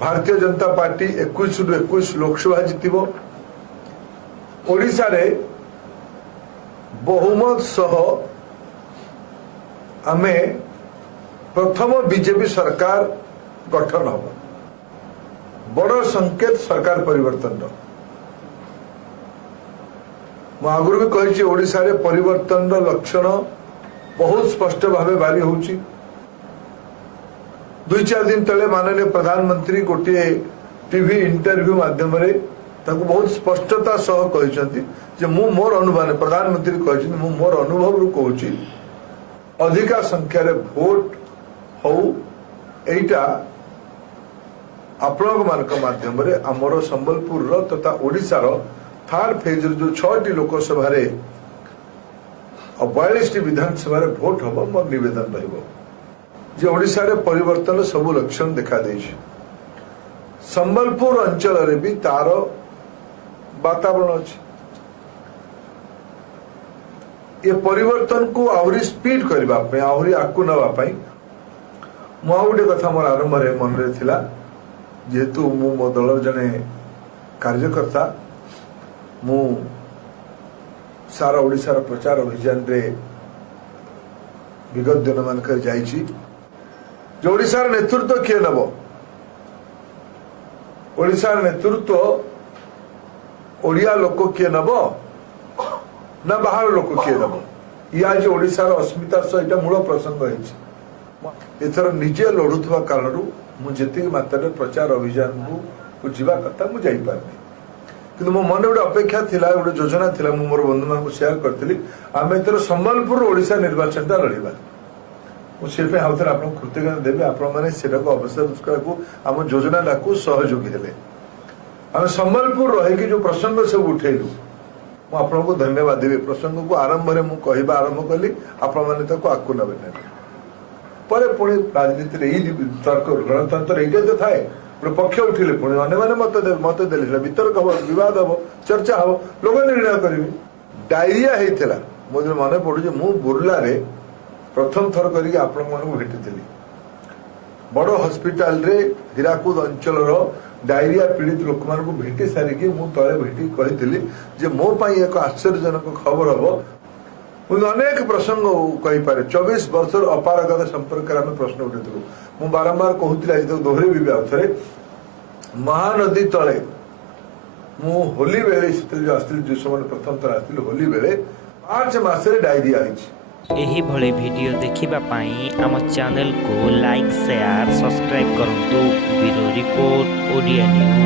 Bharatiya Janata party 21 रु 21 लोकसभा जितिबो। ओडिशा रे बहुमत सह आमे प्रथम बीजेपी सरकार गठन हम बड़ संकेत सरकार परिवर्तन आगुरी भी कही ओडिशा रे परिवर्तन लक्षण बहुत स्पष्ट भाव बारी होची। 2-4 दिन तले माननीय प्रधानमंत्री गोटे टीवी इंटरव्यू माध्यम रे ताको बहुत स्पष्टता सह कहते जे मु मोर अनुभव प्रधानमंत्री कहते मु मोर अनुभव रु कहूची अधिका संख्या रे भोट हो एटा आपण मानक माध्यम रे हमर संबलपुर रो तथा ओडिसा रो थर्ड फेज जो 6टी लोकसभा रे और 42टी विधानसभा रे भोट हम मोर निवेदन रहिबो जे ओडिशा रे परिवर्तन सब लक्षण देखा देछि। संबलपुर अंचल रे भी तार वातावरण अछि। ये परिवर्तन को आहुरी स्पीड करबा पे आहुरी आकु नबा पई मु गोटे कथा मोर आरंभ रे मन रे थिला जेतु मु मो दल जने कार्यकर्ता मु सारा ओडिशा रो प्रचार अभियान रे विगत दिन मान कर जाइछि। जो ओडिशा रो नेतृत्व किए नबो ओडिशा रो नेतृत्व ओडिया लोक किए नबो ना बाहर लोक किए नबो या जे ओडिशा रो अस्मिता सहित मूल प्रसंग होइछि। एथर निजे लढुथवा कारणरू मु जेति मात्रा प्रचार अभियान को जीवा कथा मु जाई पारनी किंतु मो मन गोटे अपेक्षा थिला गोटे योजना थिला मु मोर बंधु मान को शेयर करथिली आमे एथर संबलपुर ओडिशा निर्वाचन ता लढिबा मु सेफे हाउथर आपन कृतज्ञता देबे आपण माने सेटा को अवसर को हम योजना लाकू सहयोगी हेले हम संबलपुर रहे कि जो प्रसंग सब उठेलु मु आपण को धन्यवाद देबे। प्रसंग को आरंभ रे मु कहिबा आरंभ कली आपण माने ताको आकु नबे नै परे पुणी राजनीति रे ई तर्क गणतंत्र एके तो थाए गोटे पक्ष उठिले पुणी अन्य माने मत देले वितर्क हम विवाद हम चर्चा हम लोक निर्णय करेंगे। डायरिया होता मुझे मन पड़ू जे मु बुर्ला रे प्रथम थर करके आपण मानू भेटी बड़ हस्पिटाल रे हीराकुद अंचल डायरिया पीड़ित लोक मान को भेटी सारिकी मु तले भेटी कही जे मो पाई एक आश्चर्यजनक खबर हम मुझे अनेक प्रसंग कही पारे 24 वर्ष अपारगता संपर्क में प्रश्न उठे मु बारंबार कहूली आज तक दोहरे भी आउे महानदी तले मु होली बेले जो आसती जो समय प्रथम थर आसती होली बेले मार्च मासरे डायरिया एही भले वीडियो देखिबा पाई आम चैनल को लाइक शेयर सब्सक्राइब करंतु ब्यूरो रिपोर्ट ओडिया न्यूज।